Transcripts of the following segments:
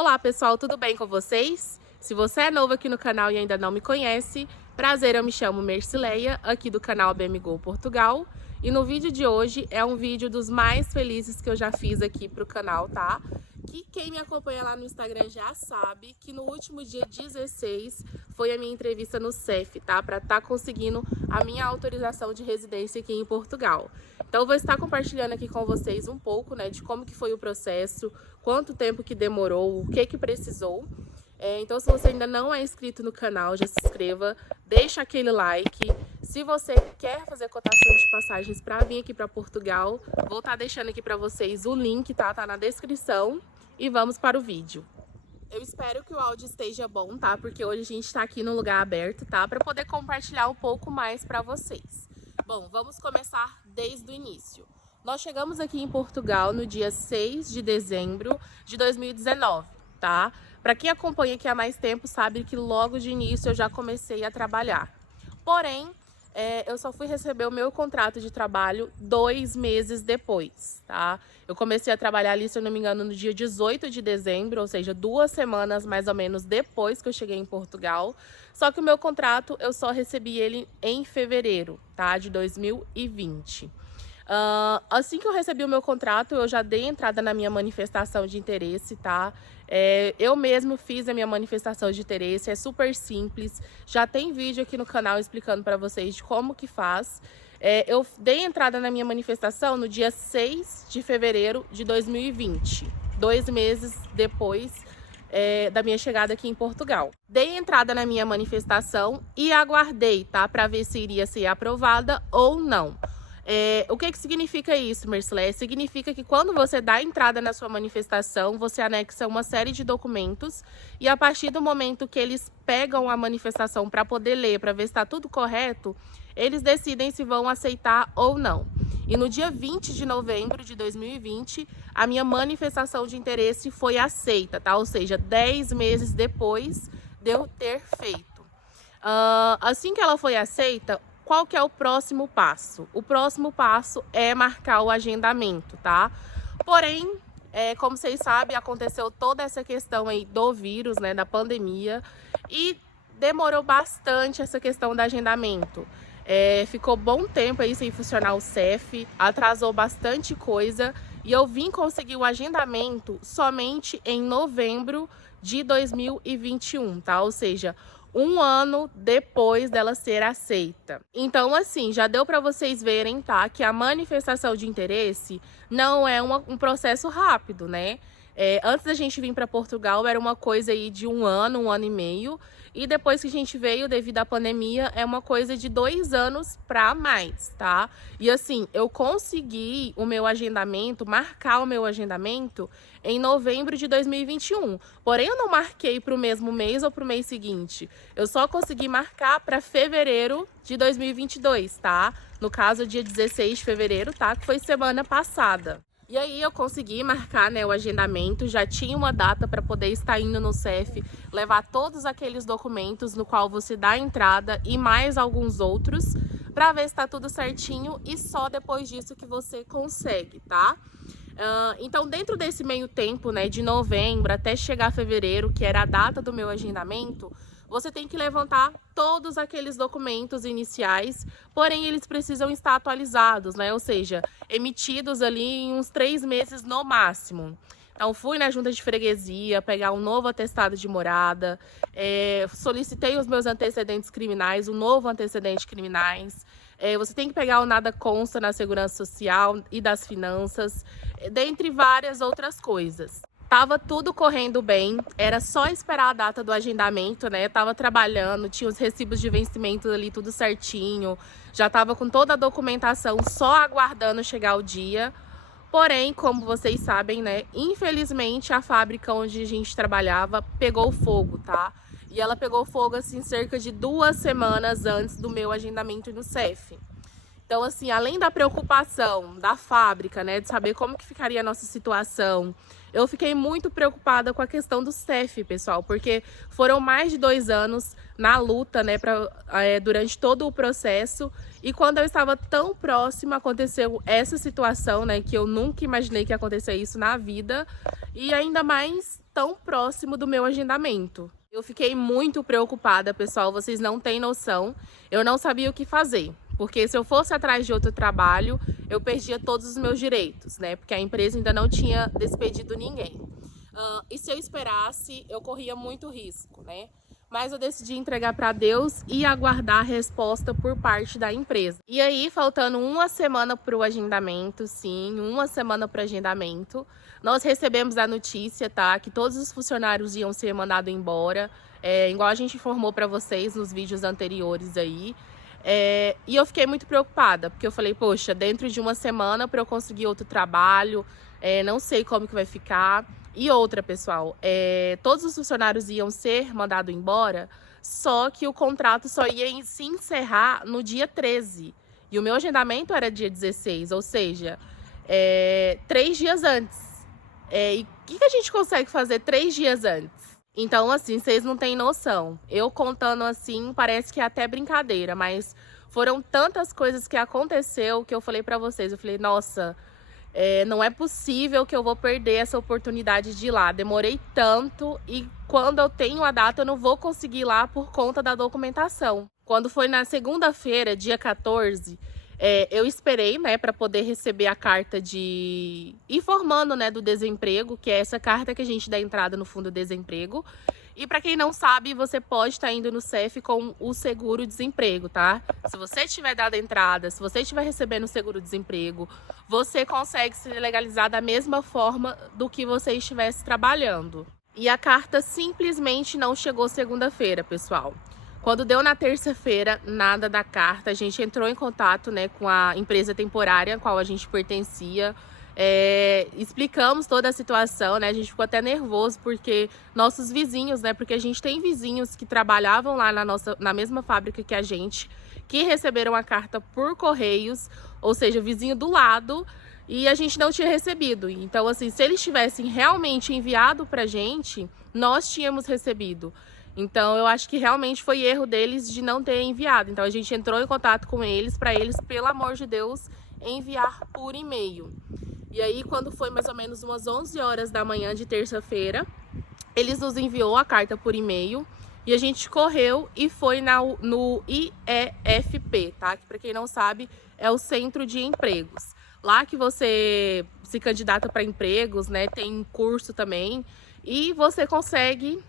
Olá pessoal, tudo bem com vocês? Se você é novo aqui no canal e ainda não me conhece, prazer, eu me chamo Mercileia, aqui do canal BMGO Portugal. E no vídeo de hoje é um vídeo dos mais felizes que eu já fiz aqui pro canal, tá? Que quem me acompanha lá no Instagram já sabe que no último dia 16 foi a minha entrevista no CEF, tá? Para estar conseguindo a minha autorização de residência aqui em Portugal. Então eu vou estar compartilhando aqui com vocês um pouco, né, de como que foi o processo, quanto tempo que demorou, o que precisou. Então se você ainda não é inscrito no canal, já se inscreva, deixa aquele like. Se você quer fazer cotações de passagens para vir aqui para Portugal, vou estar deixando aqui para vocês o link, tá? Tá na descrição. E vamos para o vídeo. Eu espero que o áudio esteja bom, tá? Porque hoje a gente está aqui num lugar aberto, tá? Para poder compartilhar um pouco mais para vocês. Bom, vamos começar desde o início. Nós chegamos aqui em Portugal no dia 6 de dezembro de 2019, tá? Para quem acompanha aqui há mais tempo sabe que logo de início eu já comecei a trabalhar. Porém, eu só fui receber o meu contrato de trabalho 2 meses depois, tá? Eu comecei a trabalhar ali, se eu não me engano, no dia 18 de dezembro, ou seja, 2 semanas mais ou menos depois que eu cheguei em Portugal. Só que o meu contrato, eu só recebi ele em fevereiro, tá? De 2020. Assim que eu recebi o meu contrato, eu já dei entrada na minha manifestação de interesse, tá? Eu mesmo fiz a minha manifestação de interesse, é super simples. Já tem vídeo aqui no canal explicando para vocês de como que faz. Eu dei entrada na minha manifestação no dia 6 de fevereiro de 2020, 2 meses depois da minha chegada aqui em Portugal. Dei entrada na minha manifestação e aguardei, tá? Para ver se iria ser aprovada ou não. O que significa isso, Mercileia? Significa que quando você dá entrada na sua manifestação, você anexa uma série de documentos e a partir do momento que eles pegam a manifestação para poder ler, para ver se está tudo correto, eles decidem se vão aceitar ou não. E no dia 20 de novembro de 2020, a minha manifestação de interesse foi aceita, tá? Ou seja, 10 meses depois de eu ter feito. Assim que ela foi aceita, qual que é o próximo passo? O próximo passo é marcar o agendamento, tá? Porém, como vocês sabem, aconteceu toda essa questão aí do vírus, né, da pandemia, e demorou bastante essa questão do agendamento. Ficou bom tempo aí sem funcionar o CEF, atrasou bastante coisa, e eu vim conseguir o agendamento somente em novembro de 2021, tá? Ou seja, 1 ano depois dela ser aceita. Então, assim, já deu para vocês verem, tá? Que a manifestação de interesse não é um processo rápido, né? Antes da gente vir para Portugal, era uma coisa aí de 1 ano e meio. E depois que a gente veio, devido à pandemia, é uma coisa de 2 anos para mais, tá? E assim, eu consegui o meu agendamento, marcar o meu agendamento em novembro de 2021. Porém, eu não marquei para o mesmo mês ou para o mês seguinte. Eu só consegui marcar para fevereiro de 2022, tá? No caso, dia 16 de fevereiro, tá? Que foi semana passada. E aí eu consegui marcar, né, o agendamento, já tinha uma data para poder estar indo no CEF, levar todos aqueles documentos no qual você dá a entrada e mais alguns outros, para ver se está tudo certinho e só depois disso que você consegue, tá? Então, dentro desse meio tempo, né, de novembro até chegar fevereiro, que era a data do meu agendamento, você tem que levantar todos aqueles documentos iniciais, porém eles precisam estar atualizados, né? Ou seja, emitidos ali em uns 3 meses no máximo. Então, fui na junta de freguesia pegar um novo atestado de morada, solicitei os meus antecedentes criminais, um novo antecedente criminais. Você tem que pegar o nada consta na Segurança Social e das Finanças, dentre várias outras coisas. Tava tudo correndo bem, era só esperar a data do agendamento, né? Tava trabalhando, tinha os recibos de vencimento ali tudo certinho, já tava com toda a documentação, só aguardando chegar o dia. Porém, como vocês sabem, né? Infelizmente, a fábrica onde a gente trabalhava pegou fogo, tá? E ela pegou fogo, assim, cerca de 2 semanas antes do meu agendamento no CEF. Então, assim, além da preocupação da fábrica, né, de saber como que ficaria a nossa situação, eu fiquei muito preocupada com a questão do CEF, pessoal, porque foram mais de 2 anos na luta, né, durante todo o processo. E quando eu estava tão próxima, aconteceu essa situação, né, que eu nunca imaginei que ia acontecer isso na vida, e ainda mais tão próximo do meu agendamento. Eu fiquei muito preocupada, pessoal, vocês não têm noção. Eu não sabia o que fazer, porque se eu fosse atrás de outro trabalho, eu perdia todos os meus direitos, né? Porque a empresa ainda não tinha despedido ninguém. E se eu esperasse, eu corria muito risco, né? Mas eu decidi entregar para Deus e aguardar a resposta por parte da empresa. E aí, faltando 1 semana para o agendamento, sim, 1 semana para o agendamento, nós recebemos a notícia, tá, que todos os funcionários iam ser mandados embora, igual a gente informou para vocês nos vídeos anteriores aí. E eu fiquei muito preocupada, porque eu falei, poxa, dentro de 1 semana para eu conseguir outro trabalho, não sei como que vai ficar. E outra, pessoal, todos os funcionários iam ser mandados embora, só que o contrato só ia se encerrar no dia 13. E o meu agendamento era dia 16, ou seja, 3 dias antes. E o que a gente consegue fazer 3 dias antes? Então, assim, vocês não têm noção. Eu contando assim, parece que é até brincadeira, mas foram tantas coisas que aconteceu que eu falei pra vocês. Eu falei, nossa, não é possível que eu vou perder essa oportunidade de ir lá. Demorei tanto e quando eu tenho a data eu não vou conseguir ir lá por conta da documentação. Quando foi na segunda-feira, dia 14, eu esperei, né, para poder receber a carta informando, né, do desemprego, que é essa carta que a gente dá entrada no fundo desemprego. E para quem não sabe, você pode estar indo no CEF com o seguro-desemprego, tá? Se você tiver dado entrada, se você estiver recebendo o seguro-desemprego, você consegue se legalizar da mesma forma do que você estivesse trabalhando. E a carta simplesmente não chegou segunda-feira, pessoal. Quando deu na terça-feira, nada da carta, a gente entrou em contato, né, com a empresa temporária a qual a gente pertencia. Explicamos toda a situação, né? A gente ficou até nervoso porque nossos vizinhos, né? Porque a gente tem vizinhos que trabalhavam lá na mesma fábrica que a gente, que receberam a carta por correios, ou seja, vizinho do lado, e a gente não tinha recebido. Então, assim, se eles tivessem realmente enviado pra gente, nós tínhamos recebido. Então, eu acho que realmente foi erro deles de não ter enviado. Então, a gente entrou em contato com eles, para eles, pelo amor de Deus, enviar por e-mail. E aí, quando foi mais ou menos umas 11 horas da manhã de terça-feira, eles nos enviou a carta por e-mail e a gente correu e foi no IEFP, tá? Que para quem não sabe, é o Centro de Empregos. Lá que você se candidata para empregos, né? Tem curso também. E você consegue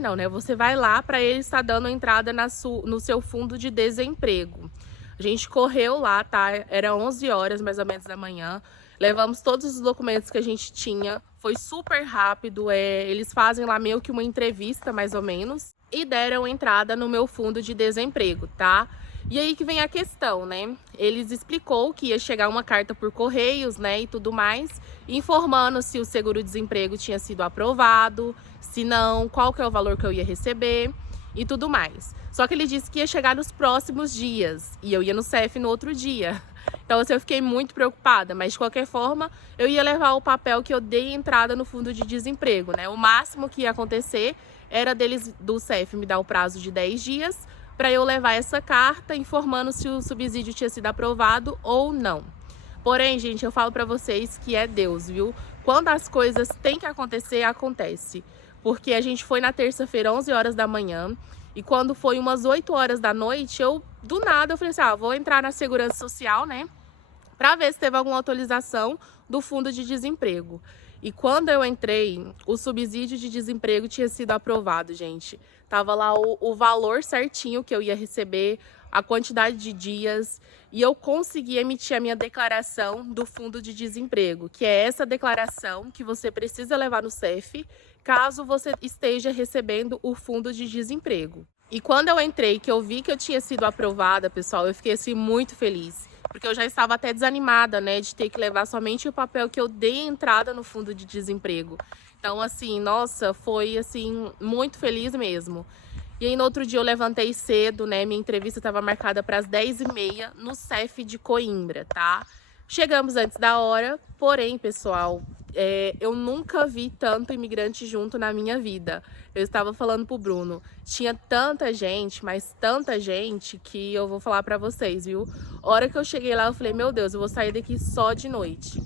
não, né? Você vai lá para ele estar dando entrada no seu fundo de desemprego. A gente correu lá, tá? Era 11 horas mais ou menos da manhã. Levamos todos os documentos que a gente tinha. Foi super rápido. Eles fazem lá meio que uma entrevista, mais ou menos. E deram entrada no meu fundo de desemprego, tá? E aí que vem a questão, né? Eles explicou que ia chegar uma carta por correios, né, e tudo mais, informando se o seguro-desemprego tinha sido aprovado, se não, qual que é o valor que eu ia receber e tudo mais. Só que ele disse que ia chegar nos próximos dias e eu ia no CEF no outro dia. Então, assim, eu fiquei muito preocupada, mas de qualquer forma, eu ia levar o papel que eu dei entrada no fundo de desemprego, né? O máximo que ia acontecer era do CEF me dar o prazo de 10 dias, para eu levar essa carta informando se o subsídio tinha sido aprovado ou não. Porém, gente, eu falo para vocês que é Deus, viu? Quando as coisas têm que acontecer, acontece. Porque a gente foi na terça-feira, 11 horas da manhã, e quando foi umas 8 horas da noite, do nada, eu falei assim, vou entrar na Segurança Social, né? Para ver se teve alguma atualização do fundo de desemprego. E quando eu entrei, o subsídio de desemprego tinha sido aprovado, gente. Tava lá o valor certinho que eu ia receber, a quantidade de dias, e eu consegui emitir a minha declaração do fundo de desemprego, que é essa declaração que você precisa levar no CEF, caso você esteja recebendo o fundo de desemprego. E quando eu entrei, que eu vi que eu tinha sido aprovada, pessoal, eu fiquei assim muito feliz. Porque eu já estava até desanimada, né, de ter que levar somente o papel que eu dei entrada no fundo de desemprego. Então, assim, nossa, foi, assim, muito feliz mesmo. E aí, no outro dia, eu levantei cedo, né, minha entrevista estava marcada para as 10h30 no CEF de Coimbra, tá? Chegamos antes da hora, porém, pessoal, eu nunca vi tanto imigrante junto na minha vida. Eu estava falando pro Bruno, tinha tanta gente, mas tanta gente, que eu vou falar pra vocês, viu? A hora que eu cheguei lá, eu falei, meu Deus, eu vou sair daqui só de noite.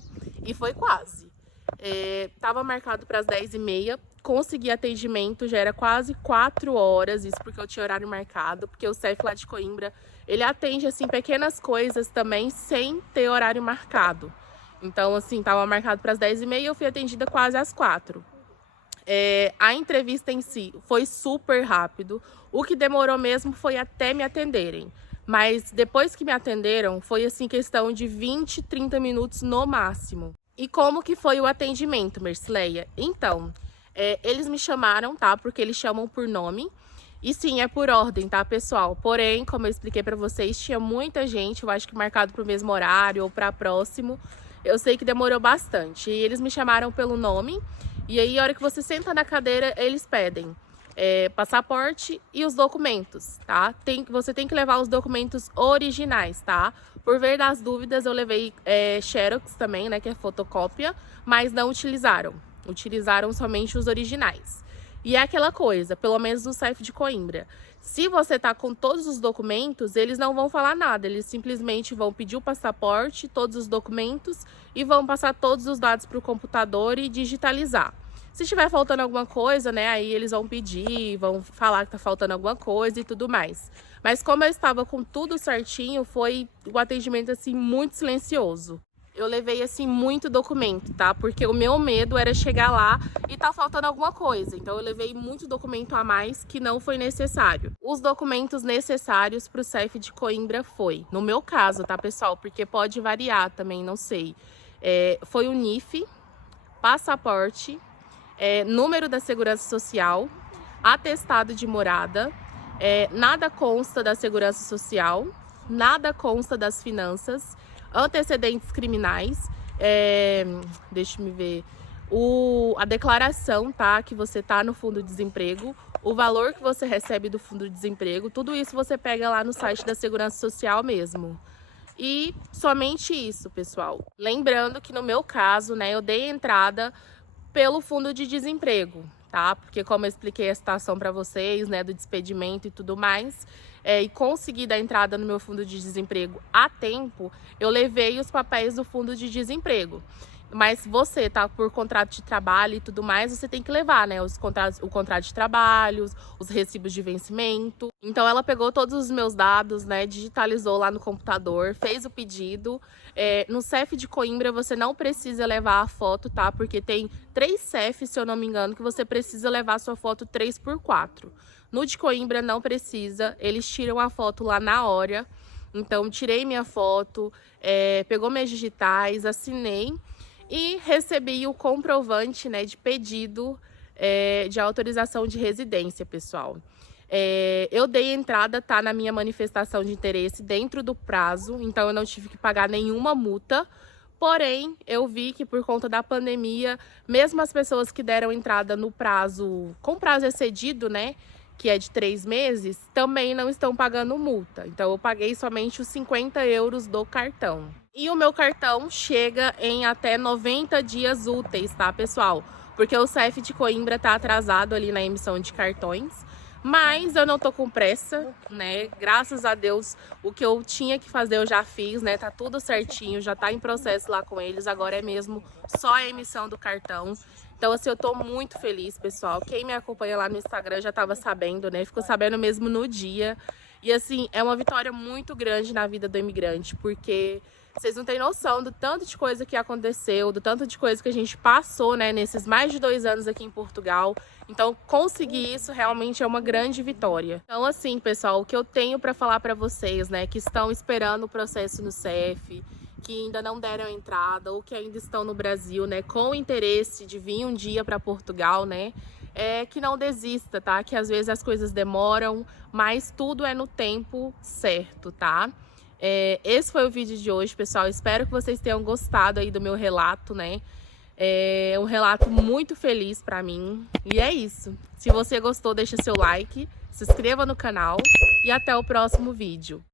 E foi quase. Tava marcado para as 10h30, consegui atendimento, já era quase 4 horas, isso porque eu tinha horário marcado, porque o CEF lá de Coimbra, ele atende, assim, pequenas coisas também, sem ter horário marcado. Então, assim, tava marcado para as 10h30 e eu fui atendida quase às 4. A entrevista em si foi super rápido. O que demorou mesmo foi até me atenderem. Mas depois que me atenderam, foi assim questão de 20, 30 minutos no máximo. E como que foi o atendimento, Mercileia? Então, eles me chamaram, tá? Porque eles chamam por nome. E sim, é por ordem, tá, pessoal? Porém, como eu expliquei pra vocês, tinha muita gente, eu acho que marcado pro mesmo horário ou pra próximo. Eu sei que demorou bastante. E eles me chamaram pelo nome. E aí, a hora que você senta na cadeira, eles pedem passaporte e os documentos, tá? Você tem que levar os documentos originais, tá? Por ver das dúvidas, eu levei xerox também, né? Que é fotocópia, mas não utilizaram. Utilizaram somente os originais. E é aquela coisa, pelo menos no CEF de Coimbra. Se você tá com todos os documentos, eles não vão falar nada. Eles simplesmente vão pedir o passaporte, todos os documentos e vão passar todos os dados para o computador e digitalizar. Se estiver faltando alguma coisa, né, aí eles vão pedir, vão falar que tá faltando alguma coisa e tudo mais. Mas como eu estava com tudo certinho, foi o atendimento, assim, muito silencioso. Eu levei, assim, muito documento, tá? Porque o meu medo era chegar lá e tá faltando alguma coisa. Então, eu levei muito documento a mais que não foi necessário. Os documentos necessários pro CEF de Coimbra foi, no meu caso, tá, pessoal? Porque pode variar também, não sei. Foi o NIF, passaporte, número da Segurança Social, atestado de morada, nada consta da Segurança Social, nada consta das finanças, antecedentes criminais, deixa eu me ver, a declaração, tá, que você tá no Fundo de Desemprego, o valor que você recebe do Fundo de Desemprego, tudo isso você pega lá no site da Segurança Social mesmo. E somente isso, pessoal. Lembrando que no meu caso, né, eu dei entrada pelo Fundo de Desemprego, tá? Porque como eu expliquei a situação para vocês, né, do despedimento e tudo mais, e consegui dar entrada no meu Fundo de Desemprego a tempo, eu levei os papéis do Fundo de Desemprego. Mas você tá por contrato de trabalho e tudo mais, você tem que levar, né, o contrato de trabalho, os recibos de vencimento. Então ela pegou todos os meus dados, né, digitalizou lá no computador, fez o pedido. No CEF de Coimbra você não precisa levar a foto, tá? Porque tem 3 CEFs, se eu não me engano, que você precisa levar a sua foto 3x4. No de Coimbra não precisa, eles tiram a foto lá na hora. Então tirei minha foto, pegou minhas digitais, assinei e recebi o comprovante, né, de pedido de autorização de residência, pessoal. Eu dei entrada, tá, na minha manifestação de interesse dentro do prazo, então eu não tive que pagar nenhuma multa. Porém, eu vi que por conta da pandemia, mesmo as pessoas que deram entrada no prazo, com prazo excedido, né, que é de 3 meses, também não estão pagando multa. Então eu paguei somente os 50 euros do cartão. E o meu cartão chega em até 90 dias úteis, tá, pessoal? Porque o CEF de Coimbra tá atrasado ali na emissão de cartões. Mas eu não tô com pressa, né? Graças a Deus, o que eu tinha que fazer eu já fiz, né? Tá tudo certinho, já tá em processo lá com eles. Agora é mesmo só a emissão do cartão. Então, assim, eu tô muito feliz, pessoal. Quem me acompanha lá no Instagram já tava sabendo, né? Ficou sabendo mesmo no dia. E, assim, é uma vitória muito grande na vida do imigrante, porque vocês não têm noção do tanto de coisa que aconteceu, do tanto de coisa que a gente passou, né, nesses mais de 2 anos aqui em Portugal. Então, conseguir isso realmente é uma grande vitória. Então, assim, pessoal, o que eu tenho para falar para vocês, né, que estão esperando o processo no CEF, que ainda não deram entrada ou que ainda estão no Brasil, né, com interesse de vir um dia para Portugal, né, que não desista, tá? Que às vezes as coisas demoram, mas tudo é no tempo certo, tá? Esse foi o vídeo de hoje, pessoal. Espero que vocês tenham gostado aí do meu relato, né? É um relato muito feliz pra mim. E é isso. Se você gostou, deixa seu like, se inscreva no canal e até o próximo vídeo.